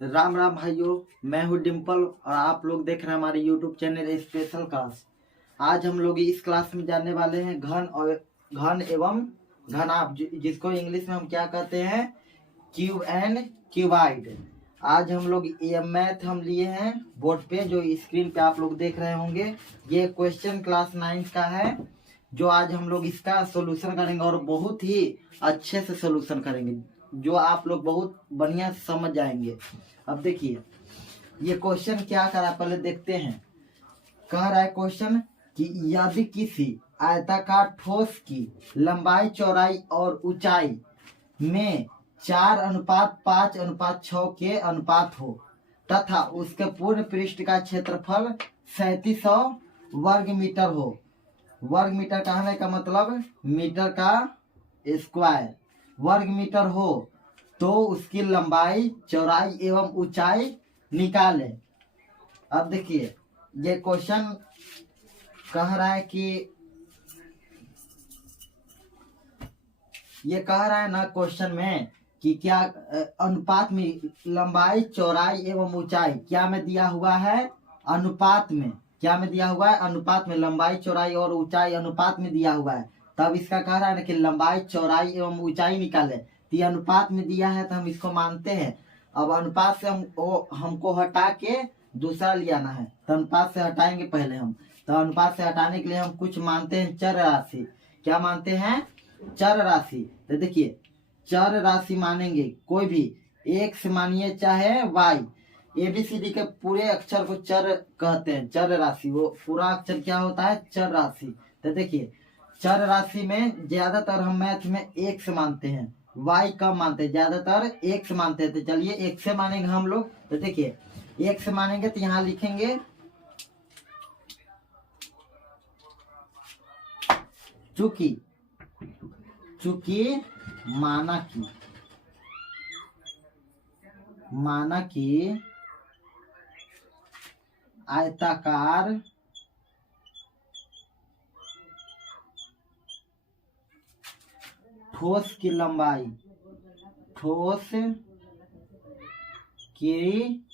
राम राम भाइयों, मैं हूँ डिम्पल और आप लोग देख रहे हैं हमारे यूट्यूब चैनल स्पेशल क्लास। आज हम लोग इस क्लास में जानने वाले हैं घन एवं घनाभ, जिसको इंग्लिश में हम क्या कहते हैं, क्यूब एंड क्यूबाइड। आज हम लोग ये मैथ हम लिए हैं बोर्ड पे, जो स्क्रीन पे आप लोग देख रहे होंगे। ये क्वेश्चन क्लास 9 का है, जो आज हम लोग इसका सोल्यूशन करेंगे और बहुत ही अच्छे से सोल्यूशन करेंगे, जो आप लोग बहुत बढ़िया समझ जाएंगे। अब देखिए ये क्वेश्चन क्या कर रहा है, पहले देखते हैं। कह रहा है क्वेश्चन कि यदि किसी आयताकार ठोस की लंबाई, चौड़ाई और ऊंचाई में 4:5:6 के अनुपात हो तथा उसके पूर्ण पृष्ठ का क्षेत्रफल 3700 वर्ग मीटर हो। वर्ग मीटर कहने का मतलब मीटर का स्क्वायर, वर्ग मीटर हो, तो उसकी लंबाई, चौड़ाई एवं ऊंचाई निकाले। अब देखिए ये क्वेश्चन कह रहा है कि ये कह रहा है ना क्वेश्चन में कि क्या अनुपात में लंबाई, चौड़ाई एवं ऊंचाई क्या में दिया हुआ है, अनुपात में। क्या में दिया हुआ है, अनुपात में। लंबाई, चौड़ाई और ऊंचाई अनुपात में दिया हुआ है। तब इसका कह रहा है ना कि लंबाई, चौड़ाई एवं ऊंचाई निकाले। तो ये अनुपात में दिया है तो हम इसको मानते हैं। अब अनुपात से हमको हटा के दूसरा ले आना है, तो अनुपात से हटाएंगे पहले हम। तो अनुपात से हटाने के लिए हम कुछ मानते हैं, चर राशि। क्या मानते हैं? चर राशि। तो देखिए चर राशि मानेंगे कोई भी, एक से मानिए चाहे वाई, ABCD के पूरे अक्षर को चर कहते हैं, चर राशि। वो पूरा अक्षर क्या होता है? चर राशि। तो देखिए चर राशि में ज्यादातर हम मैथ में एक से मानते हैं, वाई कम मानते हैं, ज्यादातर एक से मानते हैं। तो चलिए एक से मानेंगे हम लोग। तो देखिए एक से मानेंगे तो यहाँ लिखेंगे चूंकि, चूंकि माना कि आयताकार ठोस की लंबाई, ठोस की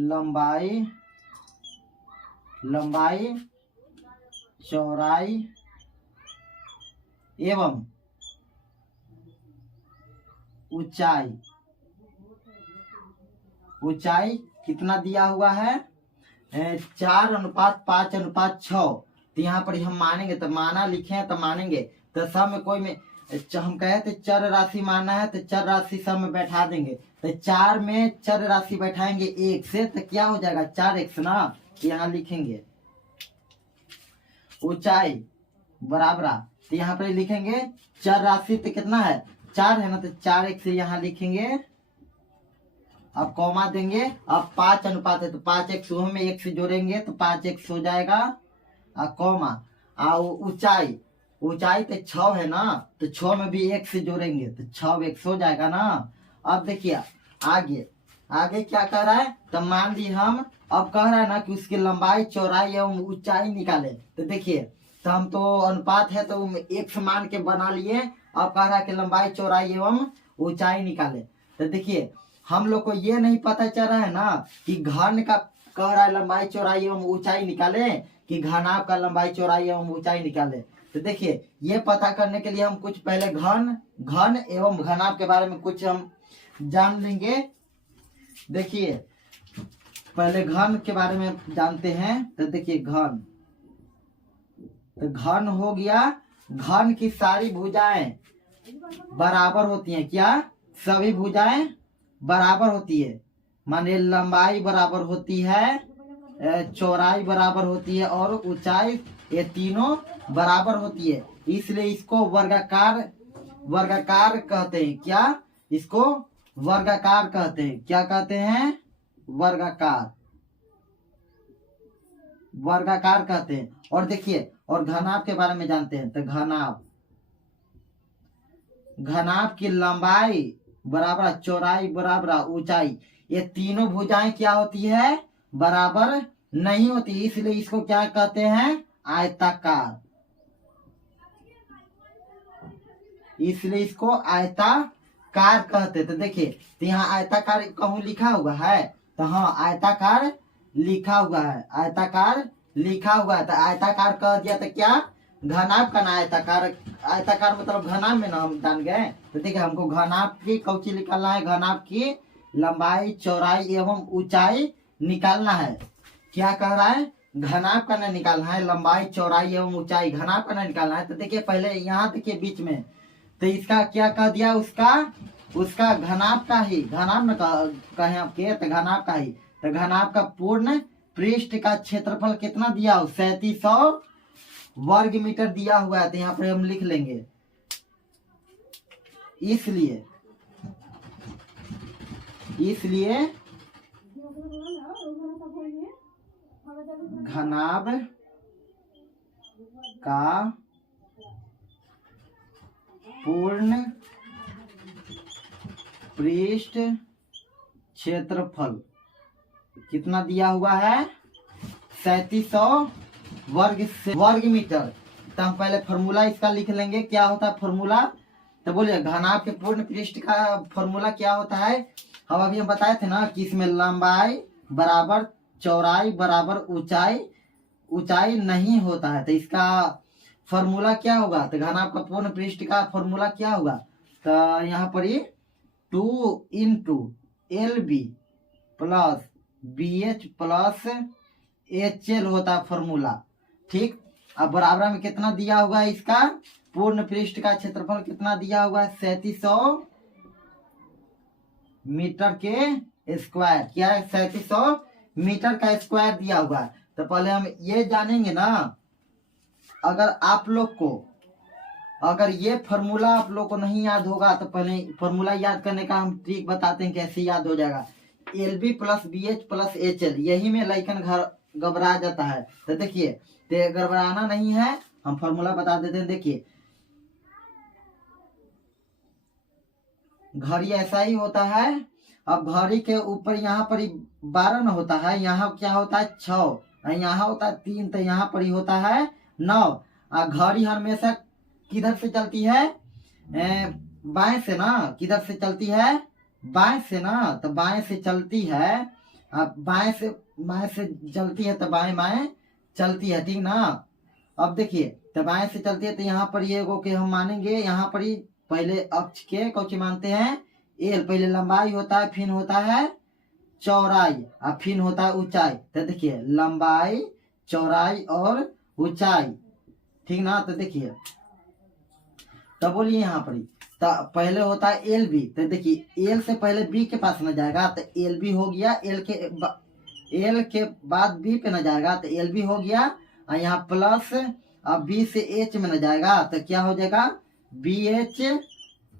लंबाई, चौड़ाई एवं ऊंचाई कितना दिया हुआ है? 4:5:6। तो यहाँ पर हम मानेंगे, तो माना लिखे तो मानेंगे। तो सब में कोई में हम कहे थे चर राशि मानना है, तो चर राशि सब में बैठा देंगे। तो 4 में चर राशि बैठाएंगे 1 से, तो क्या हो जाएगा? 4x ना। तो यहाँ लिखेंगे ऊंचाई बराबर, तो यहाँ पर लिखेंगे चर राशि। तो कितना है? 4 है ना, तो 4x से यहाँ लिखेंगे। अब कॉमा देंगे। अब 5 अनुपात है तो 5x में 1 से जोड़ेंगे तो 5x हो जाएगा, कॉमा। ऊंचाई तो 6 है ना, तो 6 में भी 1 से जोड़ेंगे तो 6x हो जाएगा ना। अब देखिए आगे क्या कर रहा है, तो मान ली हम, अब कह रहा है ना कि उसकी लंबाई, चौड़ाई एवं ऊंचाई निकाले। तो देखिए तो हम तो अनुपात है तो एक समान के बना लिए। अब कह रहा है कि लंबाई, चौड़ाई एवं ऊंचाई निकाले। तो देखिए हम लोग को ये नहीं पता चल रहा है ना कि घन का कह रहा है लंबाई, चौड़ाई एवं ऊंचाई निकाले, कि घनाभ का लंबाई, चौड़ाई एवं ऊंचाई निकाले। तो देखिए ये पता करने के लिए हम कुछ पहले घन एवं घनाभ के बारे में कुछ हम जान लेंगे। देखिए पहले घन के बारे में जानते हैं। तो देखिए घन, तो घन हो गया, घन की सारी भुजाएं बराबर होती हैं। क्या? सभी भुजाएं बराबर होती है। माने लंबाई बराबर होती है, चौड़ाई बराबर होती है और ऊंचाई, ये तीनों बराबर होती है। इसलिए इसको वर्गाकार कहते हैं। क्या? इसको वर्गाकार कहते हैं। क्या कहते हैं? वर्गाकार कहते हैं। और देखिए और घनाभ के बारे में जानते हैं। तो घनाभ की लंबाई बराबर, चौड़ाई बराबर, ऊंचाई, ये तीनों भुजाएं क्या होती है? बराबर नहीं होती। इसलिए इसको क्या कहते हैं? आयताकार। इसलिए इसको आयताकार कार कहते। तो देखिए, तो यहाँ आयताकार कहूँ लिखा हुआ है, तो हाँ आयताकार लिखा हुआ है, आयताकार लिखा हुआ है। तो आयताकार कह दिया तो क्या घनाभ का ना आयताकार, आयताकार मतलब घनाभ में ना हम जान गए। तो देखिए हमको घनाभ की कौची निकालना है, घनाभ की लंबाई चौड़ाई एवं ऊंचाई निकालना है। क्या कह रहा है, घनाभ का ना निकालना है, लंबाई चौड़ाई एवं ऊंचाई घनाभ का ना निकालना है। तो देखिए पहले यहाँ देखिए बीच में, तो इसका क्या कह दिया, उसका घनाभ का ही, घनाभ में कहे आपके, तो घनाभ का ही। तो घनाभ का पूर्ण पृष्ठ का क्षेत्रफल कितना दिया हो, 3700 वर्ग मीटर दिया हुआ है। तो यहाँ पर हम लिख लेंगे, इसलिए घनाभ का पूर्ण पृष्ठ क्षेत्रफल कितना दिया हुआ है, 3700 वर्ग मीटर। तो हम पहले फॉर्मूला इसका लिख लेंगे, क्या होता है फॉर्मूला। तो बोलिए घनाभ के पूर्ण पृष्ठ का फॉर्मूला क्या होता है। हम अभी हम बताए थे ना कि इसमें लंबाई बराबर चौड़ाई बराबर ऊंचाई नहीं होता है। तो इसका फॉर्मूला क्या होगा, तो घनाभ का पूर्ण पृष्ठ का फॉर्मूला क्या होगा। तो यहाँ पर ही 2 × LB plus BH plus HL होता है फॉर्मूला। ठीक, अब बराबर में कितना दिया हुआ है, इसका पूर्ण पृष्ठ का क्षेत्रफल कितना दिया हुआ है, 3700 मीटर के स्क्वायर। क्या है, 3700 मीटर का स्क्वायर दिया हुआ है। तो पहले हम ये जानेंगे ना, अगर आप लोग को अगर ये फॉर्मूला आप लोग को नहीं याद होगा तो पहले फॉर्मूला याद करने का हम ट्रिक बताते हैं कैसे याद हो जाएगा। LB plus BH plus HL, यही में लाइकन घबरा जाता है। तो देखिए, तो घबराना नहीं है, हम फॉर्मूला बता देते हैं। देखिए घड़ी ऐसा ही होता है। अब घड़ी के ऊपर यहाँ पर 12 न होता है, यहाँ क्या होता है 6, यहाँ होता है 3, तो यहाँ पर ही होता है 9। घड़ी हमेशा किधर से चलती है, बाएं से ना, किधर से चलती है, बाएं से ना। तो बाएं से चलती है, बाएं से चलती है, तो बाएं चलती है, ठीक ना। अब देखिए, तो बाएं से चलती है, तो यहाँ पर ये के हम मानेंगे, यहाँ पर ही पहले अक्ष के कौन मानते हैं, एल। पहले लंबाई होता है, फिर होता है चौड़ाई, और फिर होता है ऊंचाई। तो देखिए लंबाई चौड़ाई और ऊंचाई, ठीक ना। तो देखिए, तो बोलिए यहाँ पर तो पहले होता है LB। तो देखिए एल से पहले बी के पास न जाएगा, तो LB हो गया, एल के बाद बी पे न जाएगा, तो LB हो गया। और यहाँ प्लस, अब बी से एच में न जाएगा, तो क्या हो जाएगा BH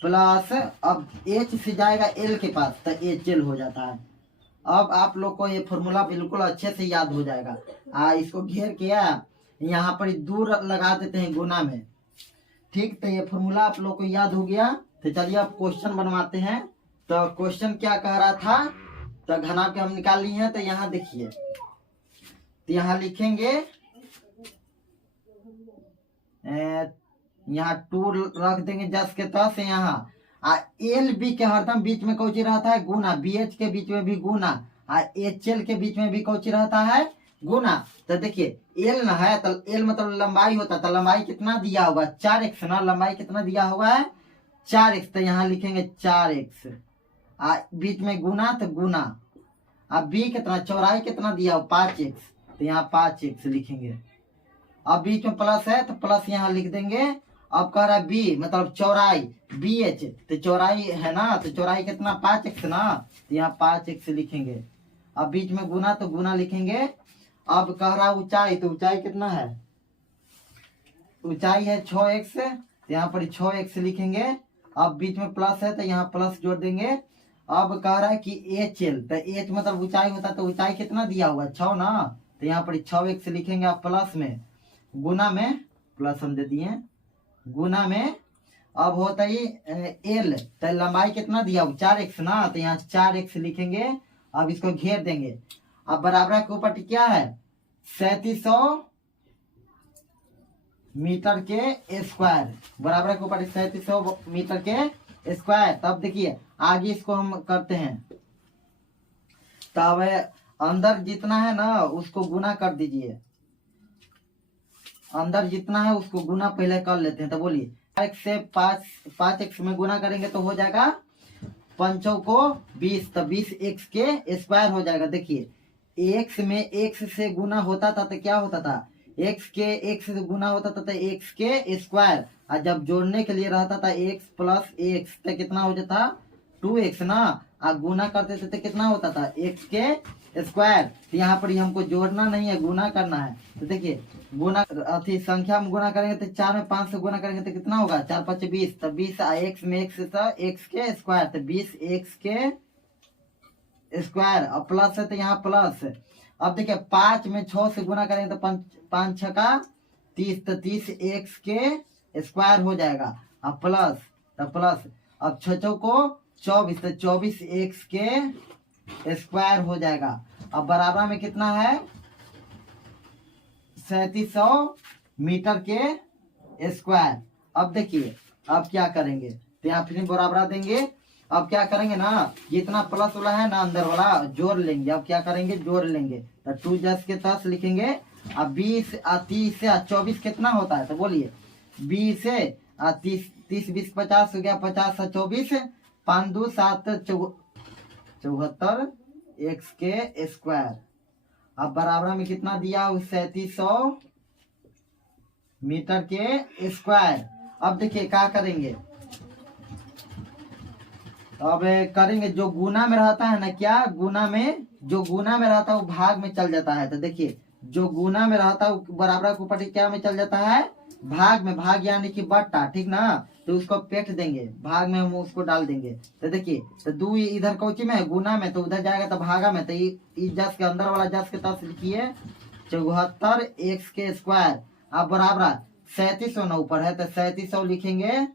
प्लस, अब H से जाएगा L के पास, तो HL हो जाता है। अब आप लोग को ये फॉर्मूला बिल्कुल अच्छे से याद हो जाएगा। इसको घेर के यहाँ पर दूर लगा देते हैं गुना में, ठीक। तो ये फॉर्मूला आप लोग को याद हो गया। तो चलिए अब क्वेश्चन बनवाते हैं। तो क्वेश्चन क्या कह रहा था, तो घनाभ के हम निकाल लिए हैं। तो यहाँ देखिए, तो यहाँ लिखेंगे, यहाँ 2 रख देंगे 10 के 10 यहाँ। LB के हरदम बीच में कौची रहता है, गुना। BH के बीच में भी गुना, HL के बीच में भी कौची रहता है, गुना। तो देखिए L ना है, तो L मतलब लंबाई होता है। तो लंबाई कितना दिया होगा, 4x ना। लंबाई कितना दिया हुआ है, 4x। तो यहाँ लिखेंगे 4x, बीच में गुना, तो गुना। अब B कितना, चौड़ाई कितना दिया हो, 5x। तो यहाँ 5x लिखेंगे। अब बीच में प्लस है, तो प्लस यहाँ लिख देंगे। अब कह रहा है B मतलब चौड़ाई, BH। तो चौड़ाई है ना, तो चौड़ाई कितना, 5x ना। तो यहाँ 5x लिखेंगे। अब बीच में गुना, तो गुना लिखेंगे। अब कह रहा ऊंचाई, तो ऊंचाई कितना है, ऊंचाई है 6x। तो यहाँ पर 6x लिखेंगे। अब बीच में प्लस है, तो यहाँ प्लस जोड़ देंगे। अब कह रहा है कि HL, तो H मतलब ऊंचाई होता है। तो ऊंचाई कितना दिया हुआ, 6 ना। तो यहाँ पर 6x लिखेंगे। अब प्लस में, गुना में, प्लस हम दे दिए, गुना में। अब होता ही L, तो लंबाई कितना दिया हुआ, 4x ना। तो यहाँ 4x लिखेंगे। अब इसको घेर देंगे। अब बराबर के ऊपर क्या है, 3700 मीटर के स्क्वायर, बराबर के ऊपर 3700 मीटर के स्क्वायर। तब देखिए आगे इसको हम करते हैं। तब अंदर जितना है ना उसको गुना कर दीजिए, अंदर जितना है उसको गुना पहले कर लेते हैं। तो बोलिए x से 5x में गुना करेंगे तो हो जाएगा 5 को 20, तो 20x के स्क्वायर हो जाएगा। देखिए x में x से गुना होता था तो क्या होता था, x से गुना होता था तो x के स्क्वायर, और जब जोड़ने के लिए रहता था x प्लस x तो कितना हो जाता 2x ना, और गुना करते थे तो कितना होता था x के स्क्वायर। तो यहाँ पर हमको जोड़ना नहीं है, गुना करना है। तो देखिए गुना अथी संख्या में गुना करेंगे तो 4 में 5 से गुना करेंगे तो कितना होगा 4 5 20, तो 20 x में x x के स्क्वायर, तो 20x के स्क्वायर। अब प्लस है तो यहाँ प्लस। अब देखिए 5 में 6 से गुना करेंगे तो 5 6 का 30, तो 30x के स्क्वायर हो जाएगा। अब प्लस, तो प्लस, अब 6 को 24, तो 24x के स्क्वायर हो जाएगा। अब बराबर में कितना है 3700 मीटर के स्क्वायर। अब देखिए अब क्या करेंगे, तो यहाँ फिर बराबर देंगे। अब क्या करेंगे ना, जितना प्लस वाला है ना अंदर वाला जोड़ लेंगे। अब क्या करेंगे जोड़ लेंगे, तो 2 10 के 10 लिखेंगे। अब 20 30 से 24 कितना होता है, तो बोलिए 20 से 30 30 20 50 हो गया, 50 से 24 5 2 7 74 x के स्क्वायर। अब बराबर में कितना दिया 3700 मीटर के स्क्वायर। अब देखिए क्या करेंगे, अब करेंगे जो गुना में रहता है ना, क्या गुना में, जो गुना में रहता है वो भाग में चल जाता है। तो देखिए जो गुना में रहता है वो बराबर के ऊपर क्या में चल जाता है, भाग में, भाग यानी कि बट्टा, ठीक ना। तो उसको पेट देंगे, भाग में हम उसको डाल देंगे। तो देखिए तो 2 इधर कौची में है गुना में, तो उधर जाएगा तो भागा में, तो इस जस के अंदर वाला जस के तस लिखिए 74 x के स्क्वायर। अब बराबर 3700 ना ऊपर है तो 3700 लिखेंगे,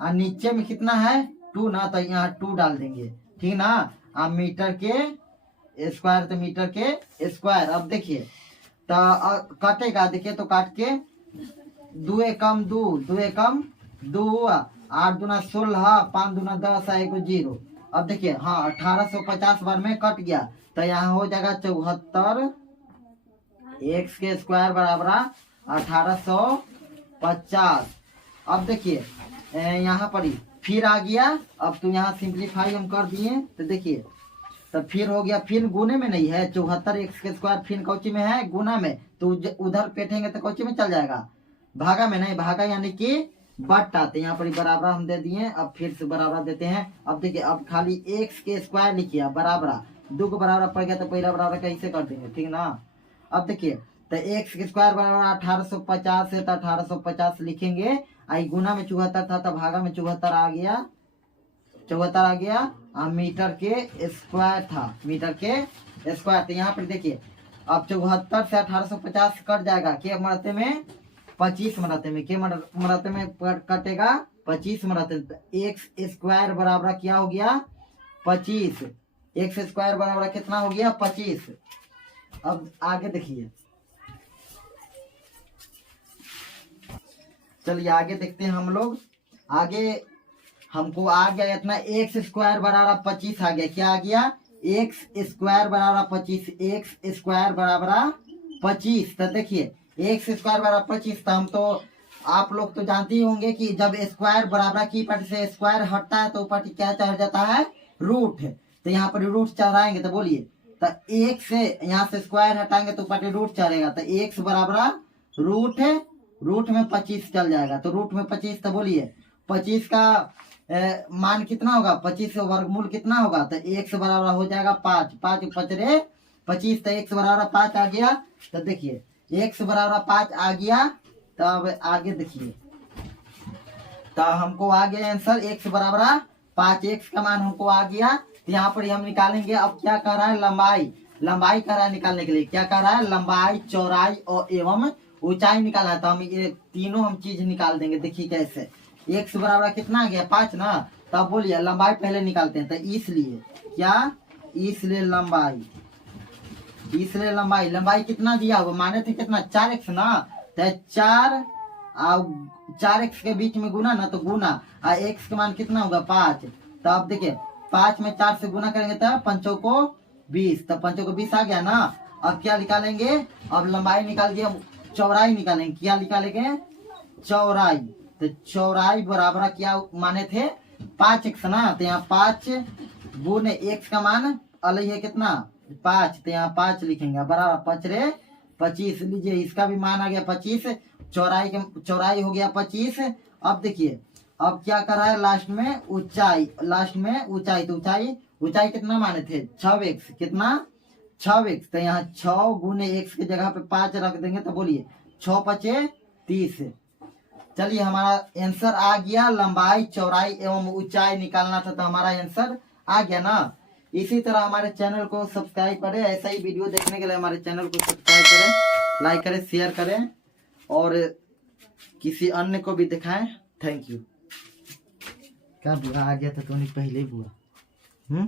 और नीचे में कितना है 2 ना, तो यहाँ 2 डाल देंगे, ठीक ना। अब मीटर के स्क्वायर, तो मीटर के स्क्वायर। अब देखिए तो कटेगा, देखिए तो काट के 2 एकम 2 2 एकम 2 8 दूना 16 5 दूना 10 1 0। अब देखिए हाँ 1850 बार में कट गया, तो यहाँ हो जाएगा 74 x के स्क्वायर बराबर 1850। अब देखिए यहाँ पर ही फिर आ गया। अब तो यहाँ सिंप्लीफाई हम कर दिए, तो देखिए तो फिर हो गया, फिर गुने में नहीं है 74 x के स्क्वायर, फिर कौची में है गुना में, तो उधर पेटेंगे तो कौची में चल जाएगा, भागा में नहीं, भागा यानी कि बट्टा। तो यहाँ पर बराबर हम दे दिए। अब फिर से बराबर देते हैं। अब देखिए अब खाली x के स्क्वायर लिखिए, बराबर 2 को बराबर पड़ गया तो पहला बराबर कैसे कर देंगे, ठीक ना। अब देखिए तो x के स्क्वायर बराबर 1850 है, तो 1850 लिखेंगे। आई गुना में 74 था तो भागा में 74 आ गया, 74 आ गया। मीटर के स्क्वायर था, मीटर के स्क्वायर। तो यहाँ पर देखिए अब 74 से 1850 कट जाएगा, के मरते में 25 मरते में, के मरते में कटेगा 25 मरते। एक्स स्क्वायर बराबर क्या हो गया 25, एक्स स्क्वायर बराबर कितना हो गया 25। अब आगे देखिए, चलिए आगे देखते हैं हम लोग। आगे हमको आ गया इतना, एक्स स्क्वायर बराबर 25 आ गया। क्या आ गया एक्स स्क्वायर बराबर 25, एक्स स्क्वायर बराबर 25। तो देखिए एक्स स्क्वायर बराबर 25, तो हम तो आप लोग तो जानते ही होंगे कि जब स्क्वायर बराबर की पार्टी से स्क्वायर हटता है तो पार्टी क्या चढ़ जाता है रूट। तो यहाँ पर रूट चढ़ाएंगे तो बोलिए, तो एक से यहाँ से स्क्वायर हटाएंगे तो पार्टी रूट चढ़ेगा। तो एक्स बराबर रूट है, रूट में 25 चल जाएगा। तो रूट में 25, तो बोलिए 25 का मान कितना होगा, 25 का वर्गमूल कितना होगा, तो x बराबर हो जाएगा 5, 5 पचरे 25, तो x बराबर 5 आ गया। तो देखिए x बराबर 5 आ गया। तो अब आगे देखिए, तो हमको आ गया आंसर x बराबर 5, x का मान हमको आ गया। तो यहाँ पर हम निकालेंगे। अब क्या कर रहा है लंबाई, लंबाई कर रहा है निकालने के लिए, क्या कर रहा है लंबाई चौड़ाई और एवं ऊंचाई निकालना है। तो हम ये तीनों हम चीज निकाल देंगे। देखिए कैसे, x बराबर कितना आ गया 5 ना, तब बोलिए लंबाई पहले निकालते हैं। तो इसलिए क्या, इसलिए लंबाई, इसलिए लंबाई, लंबाई कितना दिया हुआ माने थे कितना 4x ना, तो 4 और 4x के बीच में गुना ना, तो गुना, और x का मान कितना होगा 5। तो अब देखिए 5 में 4 से गुना करेंगे तो 5 को 20, तो 5 को 20 आ गया ना। अब क्या निकालेंगे, अब लंबाई निकाल दिया, चौड़ाई निकालेंगे। क्या निकालेंगे, चौड़ाई। तो चौड़ाई बराबर क्या माने थे 5x ना, तो यहाँ 5 गुने x का मान अलग है कितना 5, तो यहाँ 5 लिखेंगे बराबर 5 रे 25। लीजिए इसका भी मान आ गया 25, चौड़ाई हो गया 25। अब देखिए अब क्या कर रहा है लास्ट में ऊंचाई, तो ऊंचाई कितना माने थे 6x, कितना 6x। तो यहाँ 6 गुने x की जगह पे 5 रख देंगे, तो बोलिए 6 5 30। चलिए हमारा आंसर आ गया, लंबाई चौड़ाई एवं ऊंचाई निकालना था, तो हमारा आंसर आ गया ना। इसी तरह हमारे चैनल को सब्सक्राइब करें, ऐसा ही वीडियो देखने के लिए हमारे चैनल को सब्सक्राइब करें, लाइक करें, शेयर करें और किसी अन्य को भी दिखाएं। Thank you. क्या बुआ आ गया था तो नहीं पहले ही बुआ।